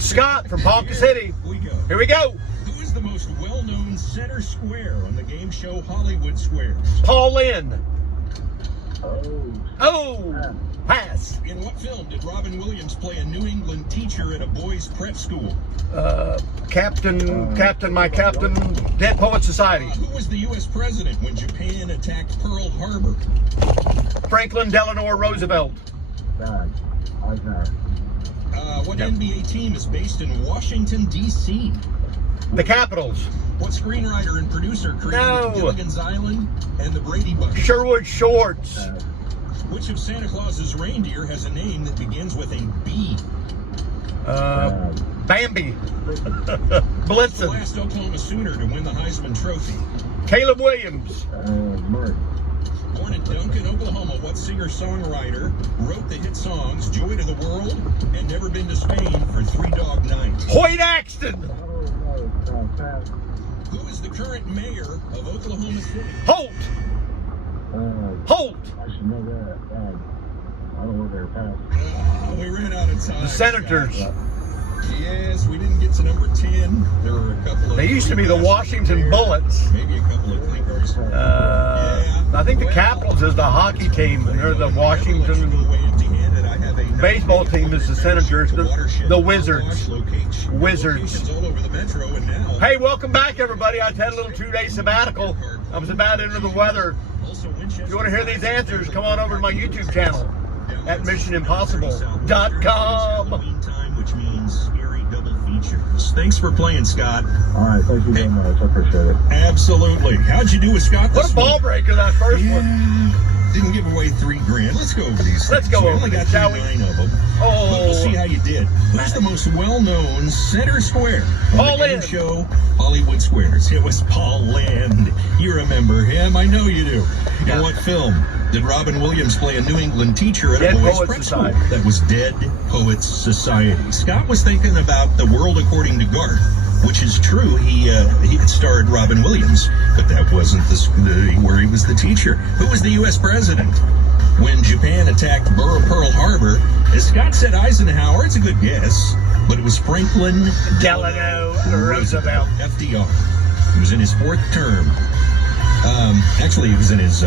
Scott from Ponca City. Here we go. Who is the most well-known center square on the game show Hollywood Squares? Paul Lynn. Oh. Pass. In what film did Robin Williams play a New England teacher at a boys' prep school? Captain, my captain, Dead Poet Society. Who was the U.S. president when Japan attacked Pearl Harbor? Franklin Delano Roosevelt. What NBA team is based in Washington, D.C.? The Capitals. What screenwriter and producer created Gilligan's Island and the Brady Bunch? Sherwood Shorts. Which of Santa Claus's reindeer has a name that begins with a B? Bambi. Who's the Blitzen. last Oklahoma Sooner to win the Heisman Trophy? Caleb Williams. Born in Duncan, Oklahoma, what singer-songwriter wrote the hit songs Joy to the World and Never Been to Spain for Three Dog Night? Hoyt Axton. Who is the current mayor of Oklahoma City? Holt. Holt. I should know that. I don't know their past. We ran out of time. The Senators. Scott. Yes, we didn't get to number 10. There were a couple of... They used to be the Washington Bullets. Maybe a couple of clinkers. I think the Capitals is the hockey team. They're the Washington baseball team is the Senators. The Wizards. Wizards. Hey, welcome back, everybody. I had a little 2-day sabbatical. I was about under the weather. If you want to hear these answers, come on over to my YouTube channel at missionimpossible.com. Which means scary double features. Thanks for playing, Scott. All right, thank you very much. I appreciate it. Absolutely. How'd you do with Scott this What a ball breaker, that first one. Didn't give away $3,000. Let's go over these. Let's go we over only got these, shall we? 9 of them. Oh. But we'll see how you did. Who's the most well-known center square on Paul the game Lynn. show Hollywood Squares? It was Paul Lynn. You remember him? I know you do. Yeah. In what film did Robin Williams play a New England teacher at Dead a boys' Poets prep Society. school? That was Dead Poets Society. Scott was thinking about The World According to Garth, which is true. He had starred Robin Williams, but that wasn't where he was the teacher. Who was the U.S. president when Japan attacked Pearl Harbor? As Scott said, Eisenhower. It's a good guess, but it was Franklin Delano Roosevelt. FDR. He was in his 4th term. Actually, he was in his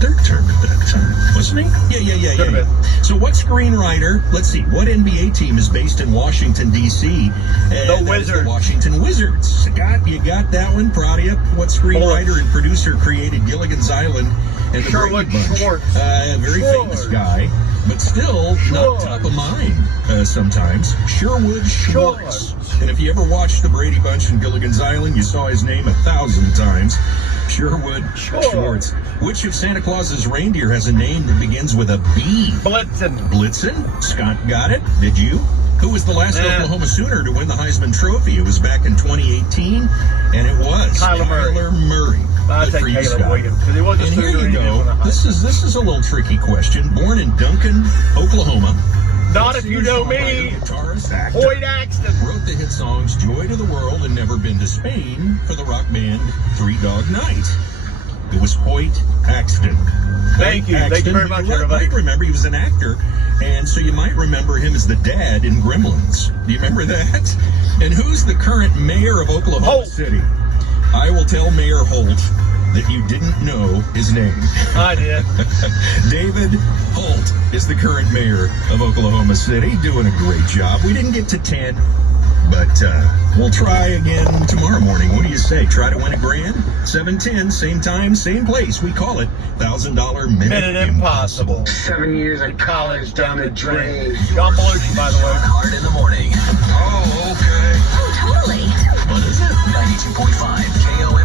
3rd term at that time, wasn't he? Yeah. So what screenwriter, let's see, what NBA team is based in Washington, D.C.? The Wizards. The Washington Wizards. Scott, you got that one? Proud of you. What screenwriter and producer created Gilligan's Island and the Sherwood Brady Bunch? Schwartz. Very famous guy, but still not top of mind sometimes. Sherwood Schwartz. And if you ever watched the Brady Bunch and Gilligan's Island, you saw his name 1,000 times. Sherwood Schwartz. Which of Santa Claus's reindeer has a name that begins with a B? Blitzen. Blitzen? Scott got it. Did you? Who was the last Oklahoma Sooner to win the Heisman Trophy? It was back in 2018, and it was Kyler Murray. I'll take Caleb Williams, because he wasn't And here Sooner, you he didn't win go. a This is a little tricky question. Born in Duncan, Oklahoma. Not if you know me. Guitarist, actor, Hoyt Axton. wrote the hit songs Joy to the World and Never Been to Spain for the rock band Three Dog Night. It was Hoyt Axton. Thank you. Thank you very much, everybody. You might remember he was an actor, and so you might remember him as the dad in Gremlins. Do you remember that? And who's the current mayor of Oklahoma City? I will tell Mayor Holt that you didn't know his name. I did. David Holt is the current mayor of Oklahoma City, doing a great job. We didn't get to 10, but we'll try again tomorrow morning. What do you say? Try to win $1,000? 7:10, same time, same place. We call it $1,000 Minute Impossible. 7 years of college down the drain. John Belushi, by the way. Hard in the morning. Oh, okay. Oh, totally. What is it? 92.5 KOMA.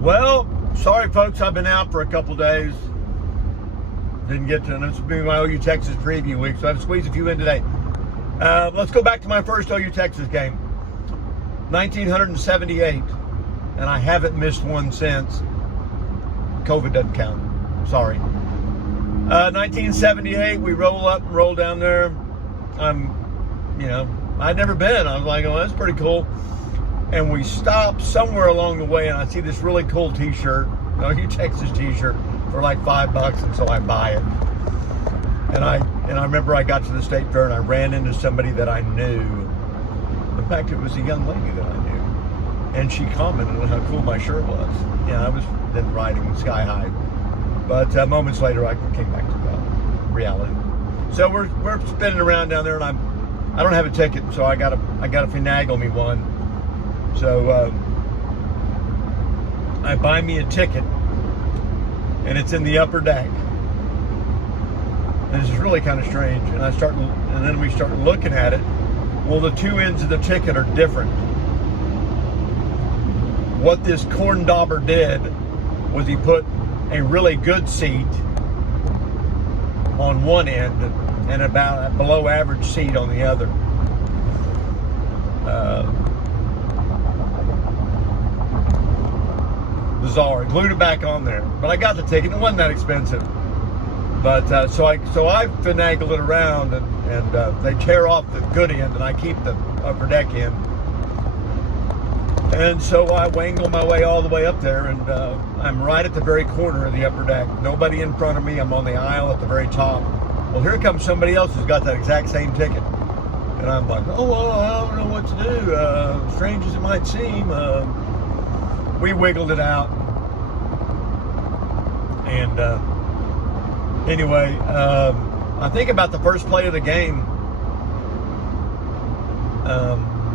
Well, sorry, folks. I've been out for a couple days. Didn't get to, and this will be my OU Texas preview week, so I've squeezed a few in today. Let's go back to my first OU Texas game. 1978, and I haven't missed one since. COVID doesn't count. Sorry. 1978, we roll up and roll down there. I'd never been. I was like, oh, that's pretty cool. And we stopped somewhere along the way, and I see this really cool T-shirt, OU Texas T-shirt, for like $5, and so I buy it. And I remember I got to the state fair and I ran into somebody that I knew. In fact, it was a young lady that I knew, and she commented on how cool my shirt was. Yeah, I was then riding sky high, but moments later I came back to reality. So we're spinning around down there, and I don't have a ticket, so I gotta finagle me one. So I buy me a ticket, and it's in the upper deck. And this is really kind of strange. And then we start looking at it. Well, the two ends of the ticket are different. What this corn dauber did was he put a really good seat on one end and about a below average seat on the other. Bizarre. Glued it back on there, but I got the ticket. It wasn't that expensive. But so I finagle it around, and they tear off the good end, and I keep the upper deck end. And so I wangle my way all the way up there, and I'm right at the very corner of the upper deck. Nobody in front of me. I'm on the aisle at the very top. Well, here comes somebody else who's got that exact same ticket. And I'm like, oh, well, I don't know what to do. Strange as it might seem, we wiggled it out. And anyway, I think about the first play of the game,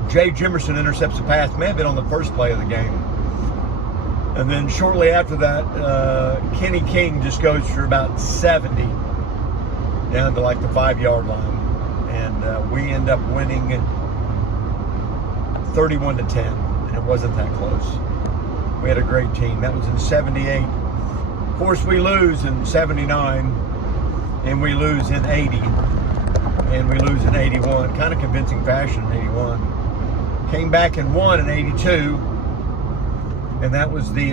Jay Jimerson intercepts a pass. May have been on the first play of the game. And then shortly after that, Kenny King just goes for about 70 down to like the 5-yard line. And we end up winning 31-10. And it wasn't that close. We had a great team. That was in 78. Of course, we lose in 79. And we lose in 80. And we lose in 81. Kind of convincing fashion in 81. Came back and won in 82. And that was the,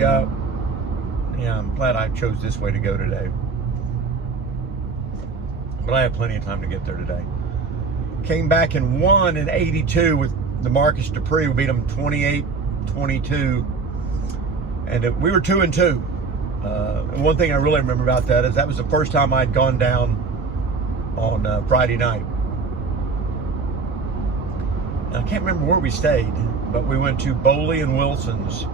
yeah, I'm glad I chose this way to go today. But I have plenty of time to get there today. Came back and won in 82 with the Marcus Dupree. We beat them 28-22. And we were 2-2. And one thing I really remember about that is that was the first time I'd gone down on Friday night. And I can't remember where we stayed, but we went to Boley and Wilson's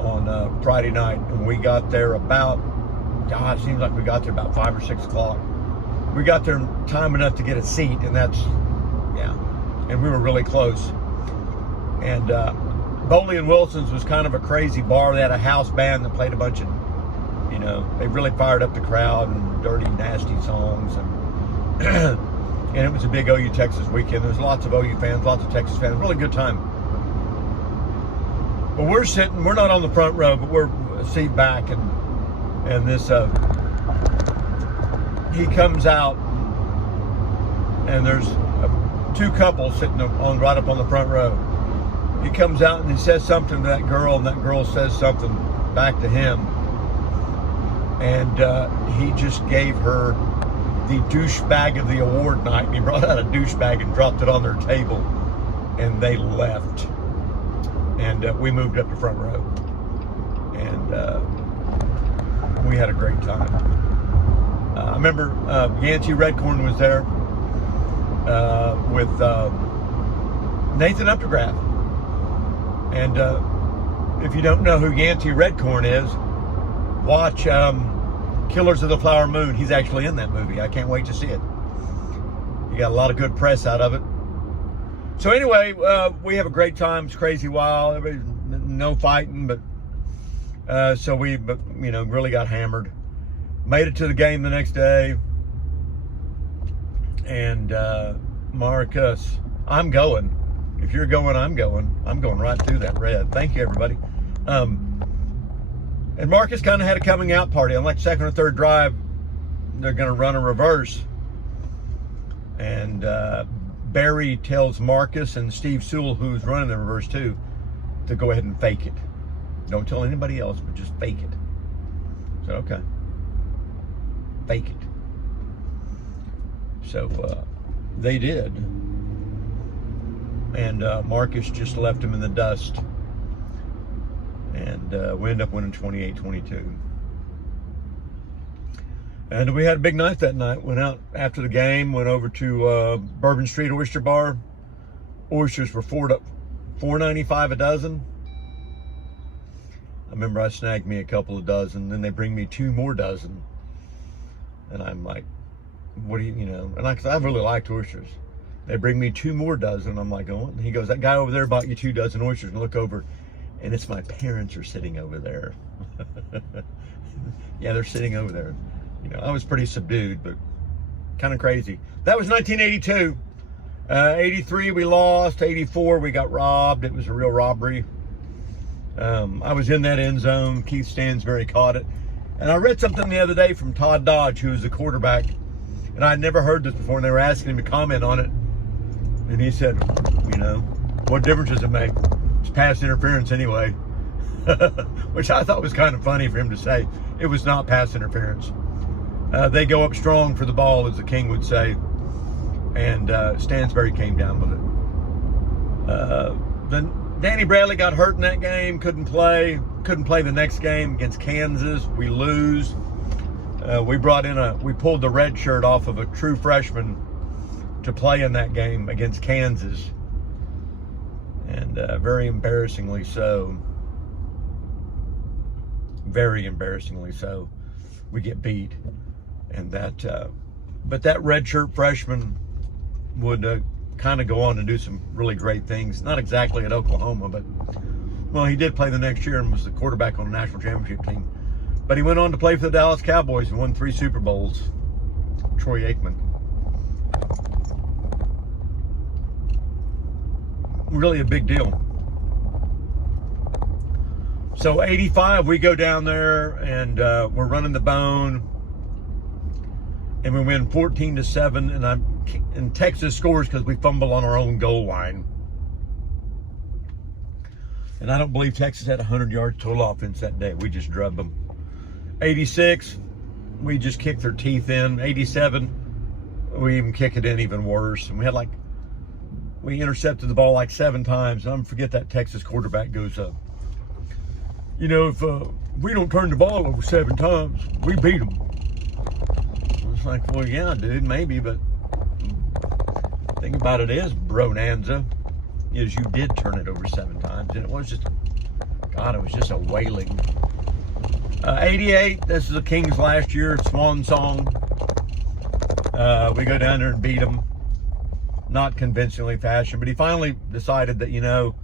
on Friday night, and we got there about, God, it seems like we got there about 5 or 6 o'clock. We got there in time enough to get a seat, and that's, yeah, and we were really close. And Boley and Wilson's was kind of a crazy bar. They had a house band that played a bunch of, you know, they really fired up the crowd and dirty, nasty songs, and and it was a big OU Texas weekend. There was lots of OU fans, lots of Texas fans. Really good time. But we're sitting, we're not on the front row, but we're a seat back, and this he comes out, and there's two couples sitting on right up on the front row. He comes out and he says something to that girl, and that girl says something back to him, and he just gave her the douchebag of the award night. And he brought out a douchebag and dropped it on their table, and they left. And we moved up to front row, and we had a great time. I remember Yancey Redcorn was there with Nathan Updegraff. And if you don't know who Yancey Redcorn is, watch Killers of the Flower Moon. He's actually in that movie. I can't wait to see it. He got a lot of good press out of it. So anyway, we have a great time. It's crazy wild. No fighting, but so we, you know, really got hammered. Made it to the game the next day. And Marcus, I'm going. If you're going, I'm going. I'm going right through that red. Thank you, everybody. And Marcus kind of had a coming out party. On like second or third drive, they're going to run a reverse. And Barry tells Marcus and Steve Sewell, who's running the reverse too, to go ahead and fake it. Don't tell anybody else, but just fake it. I said, okay. Fake it. So they did. And Marcus just left him in the dust. And we ended up winning 28-22. And we had a big night that night. Went out after the game, went over to Bourbon Street Oyster Bar. Oysters were $4.95 a dozen. I remember I snagged me a couple of dozen, then they bring me 2 more dozen. And I'm like, what do you know? And I really liked oysters. They bring me 2 more dozen. I'm like, oh, and he goes, that guy over there bought you 2 dozen oysters. And look over, and it's my parents are sitting over there. Yeah, they're sitting over there. You know, I was pretty subdued, but kind of crazy. That was 1982. 83 we lost. 84 we got robbed. It was a real robbery. I was in that end zone. Keith Stansberry caught it. And I read something the other day from Todd Dodge, who was the quarterback. And I'd never heard this before, and they were asking him to comment on it. And he said, you know, what difference does it make? It's pass interference anyway. Which I thought was kind of funny for him to say. It was not pass interference. They go up strong for the ball, as the king would say. And Stansberry came down with it. Then Danny Bradley got hurt in that game, couldn't play the next game against Kansas. We lose. We pulled the red shirt off of a true freshman to play in that game against Kansas. And very embarrassingly so. Very embarrassingly so. We get beat. And but that redshirt freshman would kind of go on to do some really great things. Not exactly at Oklahoma, but, well, he did play the next year and was the quarterback on the national championship team. But he went on to play for the Dallas Cowboys and won 3 Super Bowls. Troy Aikman. Really a big deal. So 85, we go down there and we're running the bone. And we win 14-7, and Texas scores because we fumble on our own goal line. And I don't believe Texas had 100 yards total offense that day. We just drubbed them. 86, we just kicked their teeth in. 87, we even kick it in even worse. And we intercepted the ball like 7 times. And I'm forget that Texas quarterback goes up. You know, if we don't turn the ball over 7 times, we beat them. Like, well, yeah, dude, maybe, but the thing about it is, Bronanza, is you did turn it over 7 times, and it was just, God, it was just a wailing. 88, this is the Kings last year, swan song. We go down there and beat him, not convincingly fashion, but he finally decided that, you know,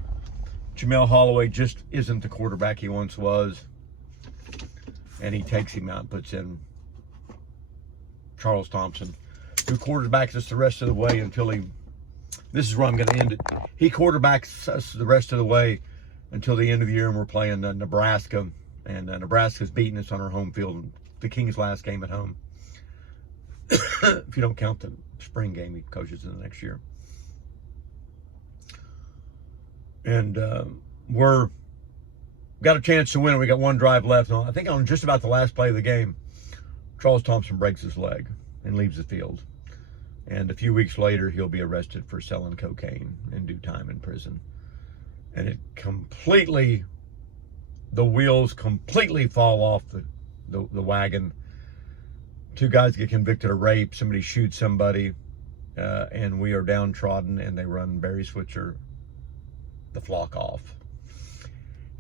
Jamel Holloway just isn't the quarterback he once was, and he takes him out and puts in Charles Thompson, who quarterbacks us the rest of the way until this is where I'm going to end it. He quarterbacks us the rest of the way until the end of the year, and we're playing Nebraska, and Nebraska's beating us on our home field. The Kings' last game at home. If you don't count the spring game, he coaches in the next year. And we're got a chance to win. We got 1 drive left. I think on just about the last play of the game, Charles Thompson breaks his leg and leaves the field. And a few weeks later, he'll be arrested for selling cocaine and do time in prison. And it completely, the wheels completely fall off the wagon. 2 guys get convicted of rape. Somebody shoots somebody. And we are downtrodden, and they run Barry Switzer, the flock, off.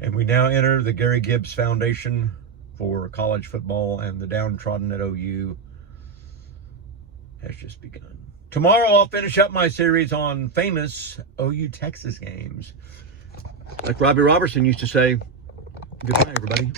And we now enter the Gary Gibbs Foundation for college football, and the downtrodden at OU has just begun. Tomorrow I'll finish up my series on famous OU Texas games. Like Robbie Robertson used to say, goodbye, everybody.